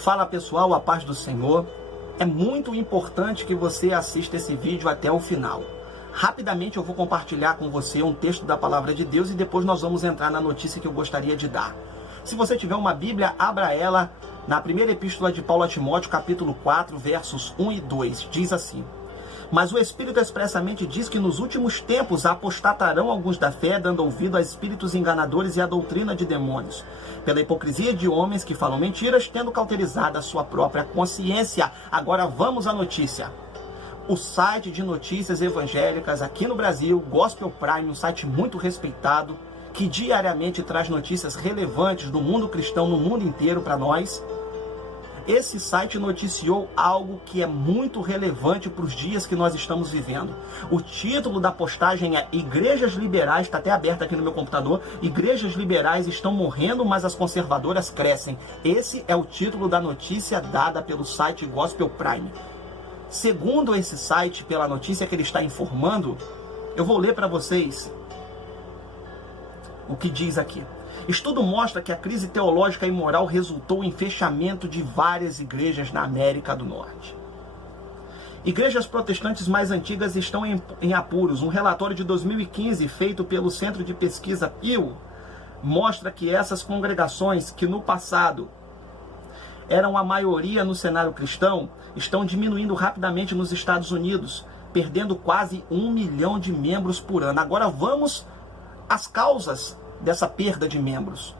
Fala pessoal, a paz do Senhor. É muito importante que você assista esse vídeo até o final. Rapidamente eu vou compartilhar com você um texto da Palavra de Deus e depois nós vamos entrar na notícia que eu gostaria de dar. Se você tiver uma Bíblia, abra ela na primeira epístola de Paulo a Timóteo, capítulo 4, versos 1 e 2. Diz assim: Mas o Espírito expressamente diz que nos últimos tempos apostatarão alguns da fé, dando ouvido a espíritos enganadores e à doutrina de demônios, pela hipocrisia de homens que falam mentiras, tendo cauterizado a sua própria consciência. Agora vamos à notícia. O site de notícias evangélicas aqui no Brasil, Gospel Prime, um site muito respeitado, que diariamente traz notícias relevantes do mundo cristão no mundo inteiro para nós. Esse site noticiou algo que é muito relevante para os dias que nós estamos vivendo. O título da postagem é Igrejas Liberais, está até aberto aqui no meu computador. Igrejas liberais estão morrendo, mas as conservadoras crescem. Esse é o título da notícia dada pelo site Gospel Prime. Segundo esse site, pela notícia que ele está informando, eu vou ler para vocês o que diz aqui. Estudo mostra que a crise teológica e moral resultou em fechamento de várias igrejas na América do Norte. Igrejas protestantes mais antigas estão em apuros. Um relatório de 2015 feito pelo Centro de Pesquisa Pew mostra que essas congregações, que no passado eram a maioria no cenário cristão, estão diminuindo rapidamente nos Estados Unidos, perdendo quase 1 milhão de membros por ano. Agora vamos às causas dessa perda de membros.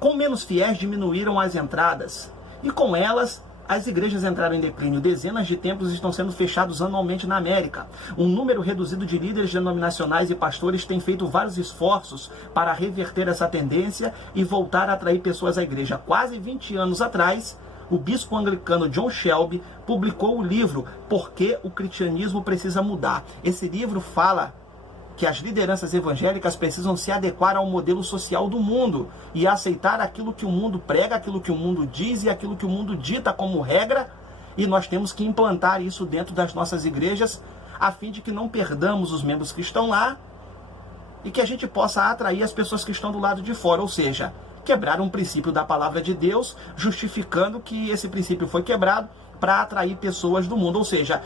Com menos fiéis diminuíram as entradas e com elas as igrejas entraram em declínio. Dezenas de templos estão sendo fechados anualmente na América. Um número reduzido de líderes denominacionais e pastores tem feito vários esforços para reverter essa tendência e voltar a atrair pessoas à igreja. Quase 20 anos atrás, o bispo anglicano John Shelby publicou o livro Por que o Cristianismo Precisa Mudar. Esse livro fala que as lideranças evangélicas precisam se adequar ao modelo social do mundo e aceitar aquilo que o mundo prega, aquilo que o mundo diz e aquilo que o mundo dita como regra, e nós temos que implantar isso dentro das nossas igrejas, a fim de que não perdamos os membros que estão lá e que a gente possa atrair as pessoas que estão do lado de fora, ou seja, quebrar um princípio da palavra de Deus, justificando que esse princípio foi quebrado para atrair pessoas do mundo, ou seja,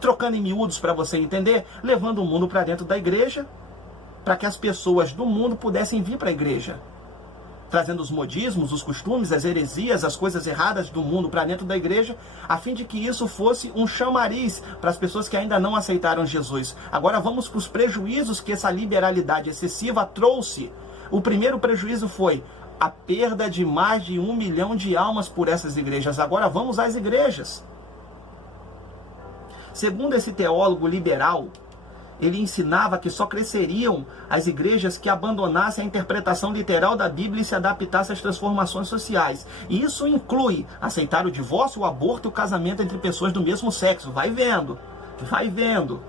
trocando em miúdos para você entender, levando o mundo para dentro da igreja, para que as pessoas do mundo pudessem vir para a igreja, trazendo os modismos, os costumes, as heresias, as coisas erradas do mundo para dentro da igreja, a fim de que isso fosse um chamariz para as pessoas que ainda não aceitaram Jesus. Agora vamos para os prejuízos que essa liberalidade excessiva trouxe. O primeiro prejuízo foi a perda de mais de 1 milhão de almas por essas igrejas. Agora vamos às igrejas. Segundo esse teólogo liberal, ele ensinava que só cresceriam as igrejas que abandonassem a interpretação literal da Bíblia e se adaptassem às transformações sociais. E isso inclui aceitar o divórcio, o aborto e o casamento entre pessoas do mesmo sexo. Vai vendo, vai vendo.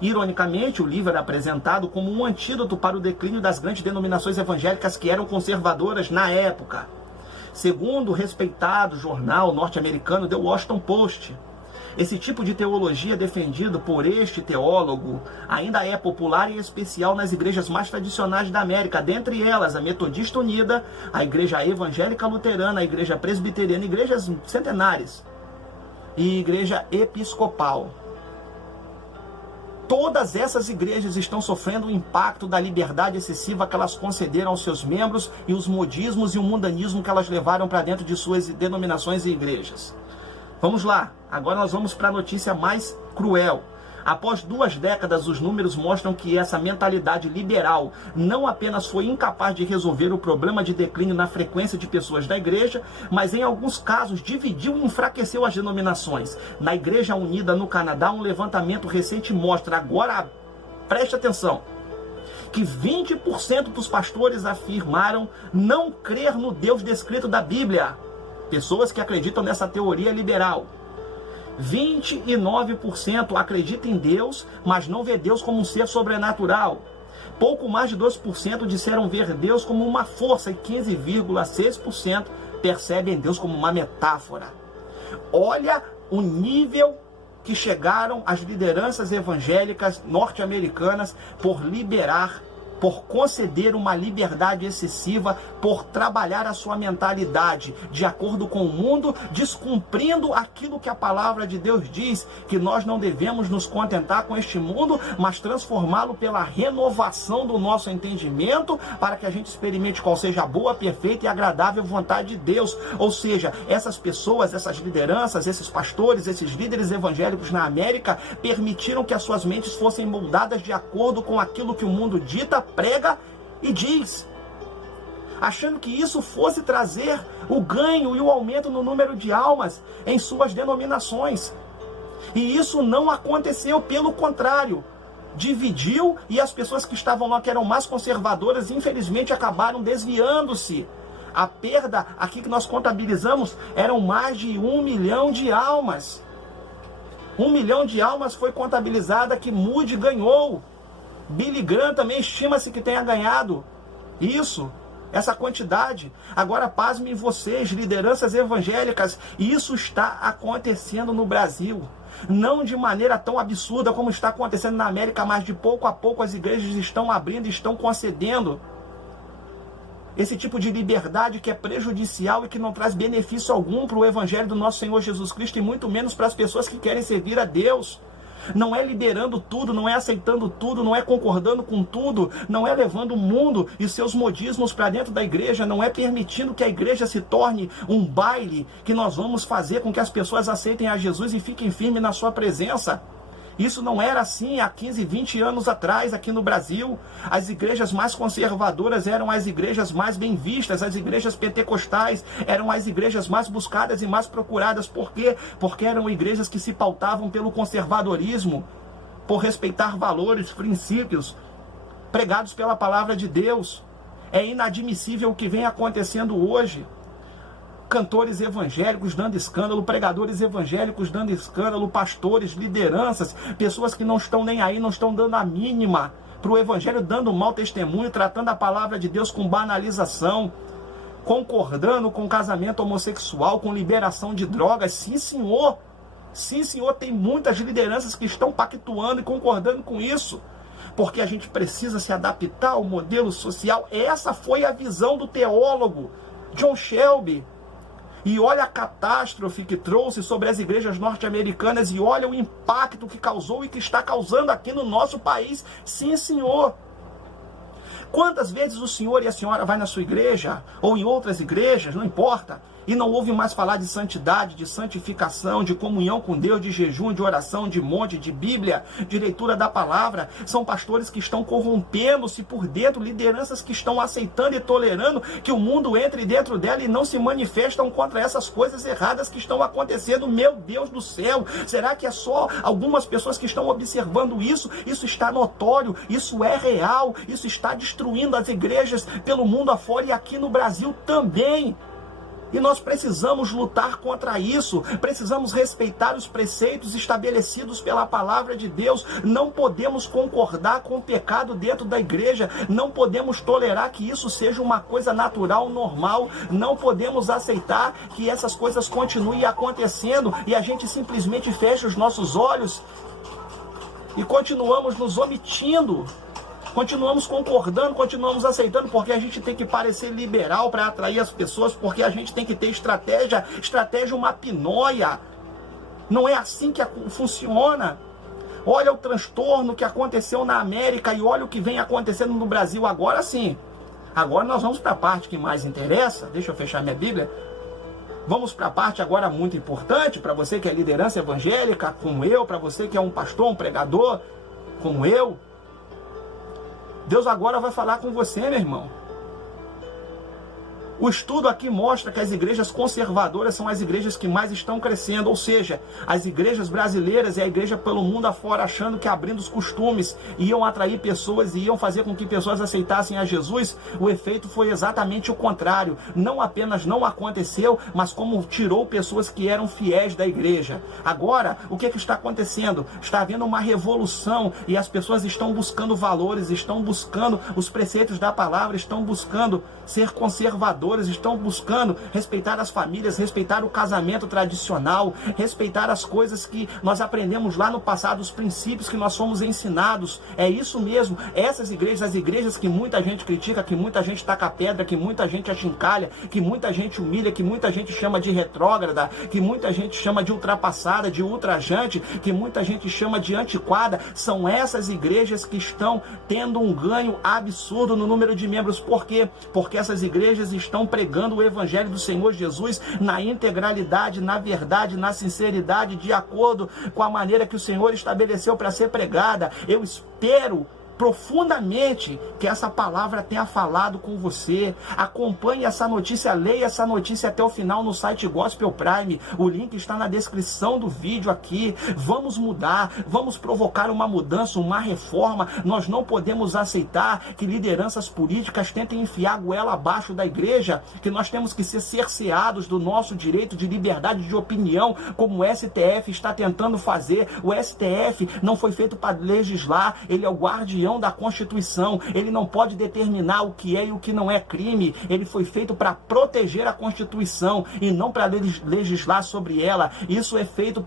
Ironicamente, o livro era apresentado como um antídoto para o declínio das grandes denominações evangélicas que eram conservadoras na época. Segundo o respeitado jornal norte-americano The Washington Post, esse tipo de teologia defendido por este teólogo ainda é popular e especial nas igrejas mais tradicionais da América, dentre elas a Metodista Unida, a Igreja Evangélica Luterana, a Igreja Presbiteriana, igrejas centenárias e Igreja Episcopal. Todas essas igrejas estão sofrendo o impacto da liberdade excessiva que elas concederam aos seus membros e os modismos e o mundanismo que elas levaram para dentro de suas denominações e igrejas. Vamos lá, agora nós vamos para a notícia mais cruel. Após 2 décadas, os números mostram que essa mentalidade liberal não apenas foi incapaz de resolver o problema de declínio na frequência de pessoas da igreja, mas em alguns casos dividiu e enfraqueceu as denominações. Na Igreja Unida no Canadá, um levantamento recente mostra, agora preste atenção, que 20% dos pastores afirmaram não crer no Deus descrito da Bíblia. Pessoas que acreditam nessa teoria liberal. 29% acreditam em Deus, mas não vê Deus como um ser sobrenatural. Pouco mais de 2% disseram ver Deus como uma força e 15,6% percebem Deus como uma metáfora. Olha o nível que chegaram as lideranças evangélicas norte-americanas por liberar por conceder uma liberdade excessiva, por trabalhar a sua mentalidade de acordo com o mundo, descumprindo aquilo que a palavra de Deus diz, que nós não devemos nos contentar com este mundo, mas transformá-lo pela renovação do nosso entendimento, para que a gente experimente qual seja a boa, perfeita e agradável vontade de Deus. Ou seja, essas pessoas, essas lideranças, esses pastores, esses líderes evangélicos na América, permitiram que as suas mentes fossem moldadas de acordo com aquilo que o mundo dita, prega e diz, achando que isso fosse trazer o ganho e o aumento no número de almas em suas denominações. E isso não aconteceu, pelo contrário, dividiu, e as pessoas que estavam lá, que eram mais conservadoras, infelizmente acabaram desviando-se. A perda aqui que nós contabilizamos eram mais de 1 milhão de almas. 1 milhão de almas foi contabilizada que Moody ganhou. Billy Graham também estima-se que tenha ganhado isso, essa quantidade. Agora, pasmem vocês, lideranças evangélicas, isso está acontecendo no Brasil. Não de maneira tão absurda como está acontecendo na América, mas de pouco a pouco as igrejas estão abrindo e estão concedendo esse tipo de liberdade que é prejudicial e que não traz benefício algum para o evangelho do nosso Senhor Jesus Cristo, e muito menos para as pessoas que querem servir a Deus. Não é liberando tudo, não é aceitando tudo, não é concordando com tudo, não é levando o mundo e seus modismos para dentro da igreja, não é permitindo que a igreja se torne um baile que nós vamos fazer com que as pessoas aceitem a Jesus e fiquem firmes na sua presença. Isso não era assim há 15, 20 anos atrás aqui no Brasil. As igrejas mais conservadoras eram as igrejas mais bem vistas, as igrejas pentecostais eram as igrejas mais buscadas e mais procuradas. Por quê? Porque eram igrejas que se pautavam pelo conservadorismo, por respeitar valores, princípios pregados pela palavra de Deus. É inadmissível o que vem acontecendo hoje. Cantores evangélicos dando escândalo, pregadores evangélicos dando escândalo, pastores, lideranças, pessoas que não estão nem aí, não estão dando a mínima para o evangelho, dando mau testemunho, tratando a palavra de Deus com banalização, concordando com casamento homossexual, com liberação de drogas. Sim, senhor. Sim, senhor, tem muitas lideranças que estão pactuando e concordando com isso, porque a gente precisa se adaptar ao modelo social. Essa foi a visão do teólogo John Shelby. E olha a catástrofe que trouxe sobre as igrejas norte-americanas, e olha o impacto que causou e que está causando aqui no nosso país. Sim, senhor. Quantas vezes o senhor e a senhora vai na sua igreja, ou em outras igrejas, não importa, e não ouve mais falar de santidade, de santificação, de comunhão com Deus, de jejum, de oração, de monte, de Bíblia, de leitura da palavra? São pastores que estão corrompendo-se por dentro, lideranças que estão aceitando e tolerando que o mundo entre dentro dela e não se manifestam contra essas coisas erradas que estão acontecendo. Meu Deus do céu, será que é só algumas pessoas que estão observando isso? Isso está notório, isso é real, isso está destruindo as igrejas pelo mundo afora e aqui no Brasil também. E nós precisamos lutar contra isso, precisamos respeitar os preceitos estabelecidos pela palavra de Deus. Não podemos concordar com o pecado dentro da igreja, não podemos tolerar que isso seja uma coisa natural, normal, não podemos aceitar que essas coisas continuem acontecendo e a gente simplesmente fecha os nossos olhos e continuamos nos omitindo. Continuamos concordando, continuamos aceitando, porque a gente tem que parecer liberal para atrair as pessoas, porque a gente tem que ter estratégia uma pinóia. Não é assim que funciona. Olha o transtorno que aconteceu na América e olha o que vem acontecendo no Brasil agora sim. Agora nós vamos para a parte que mais interessa. Deixa eu fechar minha Bíblia. Vamos para a parte agora muito importante para você que é liderança evangélica, como eu, para você que é um pastor, um pregador, como eu. Deus agora vai falar com você, meu irmão. O estudo aqui mostra que as igrejas conservadoras são as igrejas que mais estão crescendo, ou seja, as igrejas brasileiras e a igreja pelo mundo afora, achando que abrindo os costumes iam atrair pessoas e iam fazer com que pessoas aceitassem a Jesus. O efeito foi exatamente o contrário. Não apenas não aconteceu, mas como tirou pessoas que eram fiéis da igreja. Agora, o que está acontecendo? Está havendo uma revolução e as pessoas estão buscando valores, estão buscando os preceitos da palavra, estão buscando ser conservadoras. conservadoras, estão buscando respeitar as famílias, respeitar o casamento tradicional, respeitar as coisas que nós aprendemos lá no passado, os princípios que nós fomos ensinados. É isso mesmo, essas igrejas, as igrejas que muita gente critica, que muita gente taca pedra, que muita gente achincalha, que muita gente humilha, que muita gente chama de retrógrada, que muita gente chama de ultrapassada, de ultrajante, que muita gente chama de antiquada, são essas igrejas que estão tendo um ganho absurdo no número de membros. Por quê? Porque essas igrejas estão pregando o evangelho do Senhor Jesus na integralidade, na verdade, na sinceridade, de acordo com a maneira que o Senhor estabeleceu para ser pregada. Eu espero profundamente que essa palavra tenha falado com você. Acompanhe essa notícia, leia essa notícia até o final no site Gospel Prime. O link está na descrição do vídeo aqui. Vamos mudar, vamos provocar uma mudança, uma reforma. Nós não podemos aceitar que lideranças políticas tentem enfiar a goela abaixo da igreja, que nós temos que ser cerceados do nosso direito de liberdade de opinião, como o STF está tentando fazer. O STF não foi feito para legislar, ele é o guardião da Constituição, ele não pode determinar o que é e o que não é crime. Ele foi feito para proteger a Constituição e não para legislar sobre ela. Isso é feito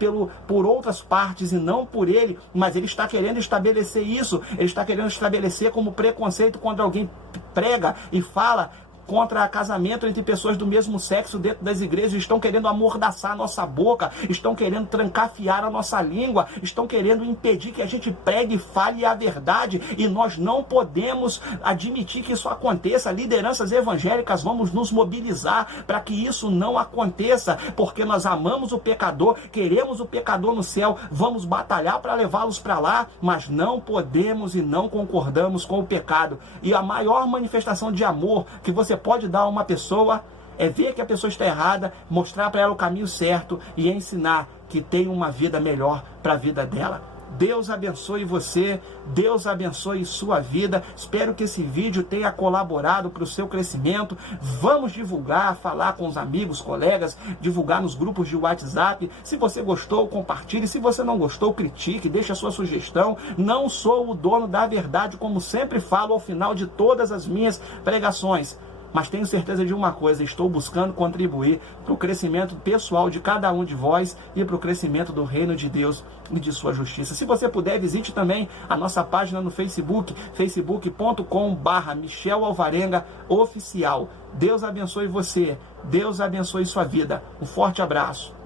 por outras partes e não por ele, mas ele está querendo estabelecer isso, ele está querendo estabelecer como preconceito quando alguém prega e fala contra casamento entre pessoas do mesmo sexo dentro das igrejas. Estão querendo amordaçar a nossa boca, estão querendo trancafiar a nossa língua, estão querendo impedir que a gente pregue e fale a verdade, e nós não podemos admitir que isso aconteça. Lideranças evangélicas, vamos nos mobilizar para que isso não aconteça, porque nós amamos o pecador, queremos o pecador no céu, vamos batalhar para levá-los para lá, mas não podemos e não concordamos com o pecado. E a maior manifestação de amor que você pode dar a uma pessoa é ver que a pessoa está errada, mostrar para ela o caminho certo e ensinar que tem uma vida melhor para a vida dela. Deus abençoe você, Deus abençoe sua vida. Espero que esse vídeo tenha colaborado para o seu crescimento. Vamos divulgar, falar com os amigos, colegas, divulgar nos grupos de WhatsApp. Se você gostou, compartilhe. Se você não gostou, critique, deixe a sua sugestão. Não sou o dono da verdade, como sempre falo ao final de todas as minhas pregações. Mas tenho certeza de uma coisa: estou buscando contribuir para o crescimento pessoal de cada um de vós e para o crescimento do reino de Deus e de sua justiça. Se você puder, visite também a nossa página no Facebook, facebook.com/Michel Alvarenga Oficial. Deus abençoe você, Deus abençoe sua vida. Um forte abraço.